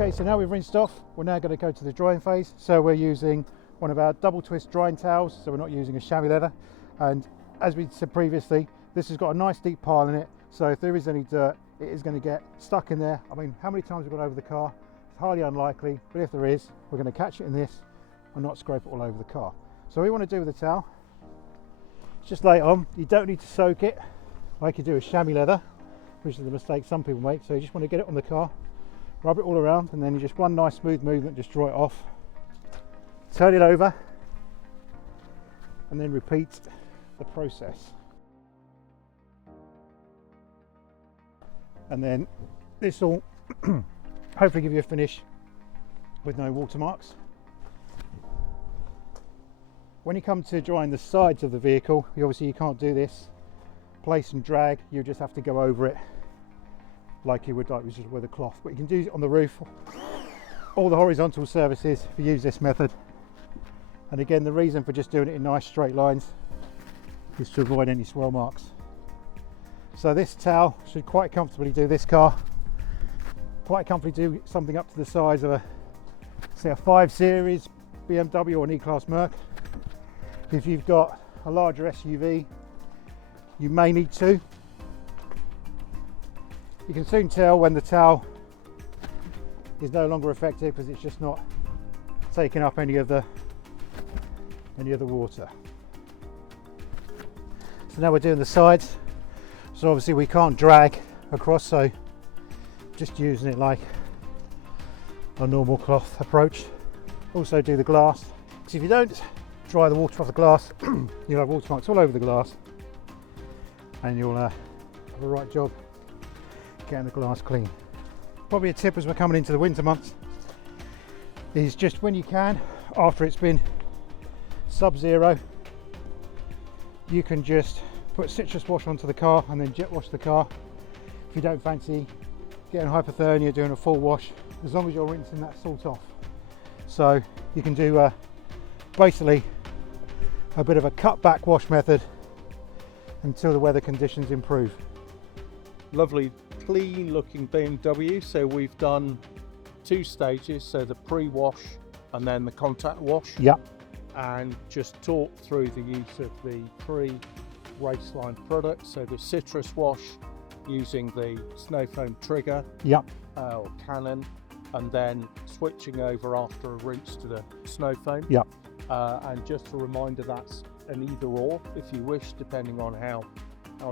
Okay, so now we've rinsed off, we're now going to go to the drying phase. So we're using one of our double twist drying towels, so we're not using a chamois leather. And as we said previously, this has got a nice deep pile in it, so if there is any dirt, it is going to get stuck in there. I mean, how many times we've gone over the car? It's highly unlikely, but if there is, we're going to catch it in this and not scrape it all over the car. So what we want to do with the towel, just lay it on. You don't need to soak it like you do with chamois leather, which is the mistake some people make. So you just want to get it on the car, rub it all around, and then you just one nice smooth movement, just draw it off, turn it over, and then repeat the process. And then this will hopefully give you a finish with no watermarks. When you come to drying the sides of the vehicle, you can't do this place and drag, you just have to go over it like you would with a cloth, but you can do it on the roof. All the horizontal surfaces, if you use this method. And again, the reason for just doing it in nice straight lines is to avoid any swirl marks. So this towel should quite comfortably do this car, quite comfortably do something up to the size of say a 5 Series BMW or an E-Class Merc. If you've got a larger SUV, you may need to. You can soon tell when the towel is no longer effective because it's just not taking up any of the water. So now we're doing the sides. So obviously we can't drag across, so just using it like a normal cloth approach. Also do the glass, because if you don't dry the water off the glass, you'll have watermarks all over the glass, and you'll have a right job getting the glass clean. Probably a tip as we're coming into the winter months is just when you can, after it's been sub-zero, you can just put citrus wash onto the car and then jet wash the car. If you don't fancy getting hypothermia, doing a full wash, as long as you're rinsing that salt off. So you can do basically a bit of a cut back wash method until the weather conditions improve. Lovely clean looking BMW. So we've done 2 stages, so the pre-wash and then the contact wash. Yep. And just talk through the use of the Raceline products. So the citrus wash using the snow foam trigger, yep, or cannon, and then switching over after a rinse to the snow foam. Yep. And just a reminder, that's an either or if you wish, depending on how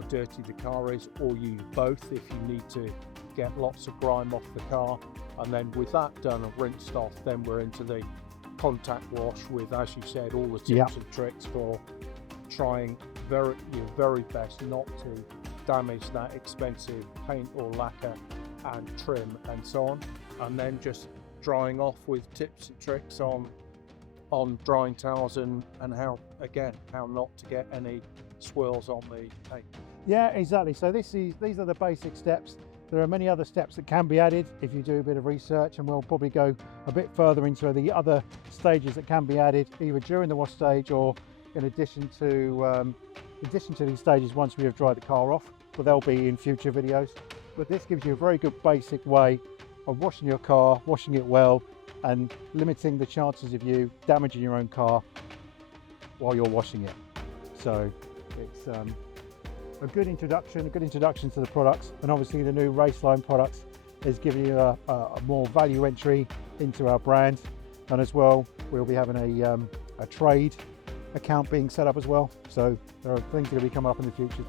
dirty the car is, or use both if you need to get lots of grime off the car. And then with that done and rinsed off, then we're into the contact wash with, as you said, all the tips, yep, and tricks for trying your very best not to damage that expensive paint or lacquer and trim and so on, and then just drying off with tips and tricks on drying towels and how not to get any swirls on the paint. Yeah, exactly. So these are the basic steps. There are many other steps that can be added if you do a bit of research, and we'll probably go a bit further into the other stages that can be added either during the wash stage or in addition to these stages once we have dried the car off, but they'll be in future videos. But this gives you a very good basic way of washing your car, washing it well, and limiting the chances of you damaging your own car while you're washing it. So it's a good introduction to the products, and obviously the new Raceline products is giving you a more value entry into our brand, and as well we'll be having a trade account being set up as well, so there are things going to be coming up in the future.